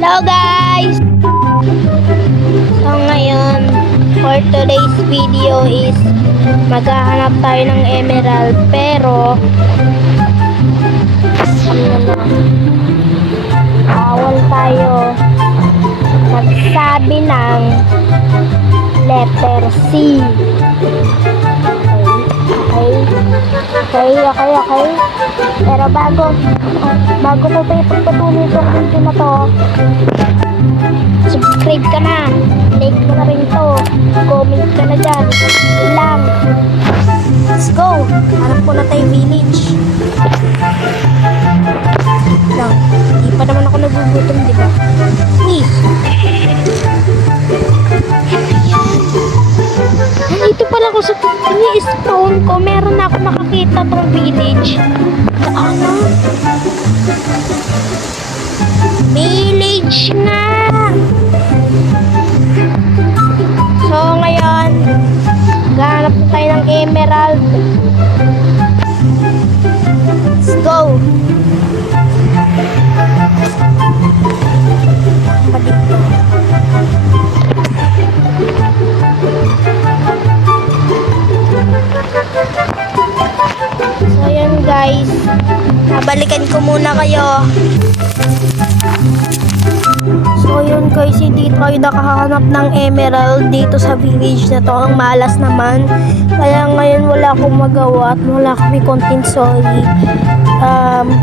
Hello guys! So ngayon, for today's video is maghahanap tayo ng emerald, pero bawal tayo magsabi ng letter C. Okay. Pero bago ko pa ipagpatuloy itong video na to, subscribe ka na, like mo na rin to, comment ka na dyan, yun lang. Let's go! Harap ko na tayo village. Lang, di pa naman ako nagugutom, diba? Uy! Dito pala ako sa stone ko, meron na ako nakakita tong village. Ano? Village na! So ngayon, ganap tayo ng emerald. Let's go! Pa dito. So yun guys, nabalikan ko muna kayo. So yun guys, hindi tayo nakahanap ng emerald dito sa village na to. Ang malas naman, kaya ngayon wala akong magawa at wala kami content. Sorry.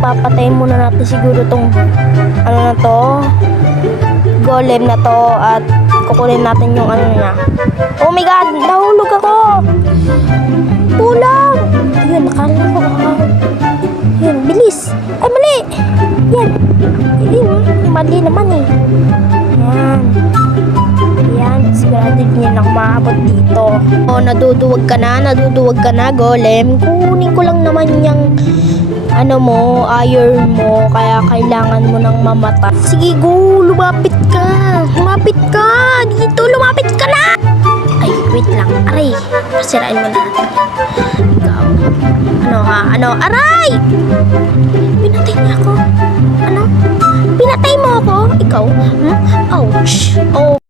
Papatayin muna natin siguro tong ano na to, golem na to, at kukunin natin yung ano niya. Oh my god, nahulog ako! Tulong! Yun, nakala ko. Yun, bilis. Ay, mali! Yan. Yun, mali naman eh. Yan. Yan, sigurado din ako maabot dito. Oh, naduduwag ka na, golem. Kunin ko lang naman yung ano mo, iron mo, kaya kailangan mo nang mamata. Sige, go! Lumapit ka! Dito, lumapit ka na! Ay, wait lang. Aray, pasirain mo lahat. Ikaw. Ano? Aray! Pinatay niya ako. Ano? Pinatay mo ako? Ikaw? Ouch! Oh.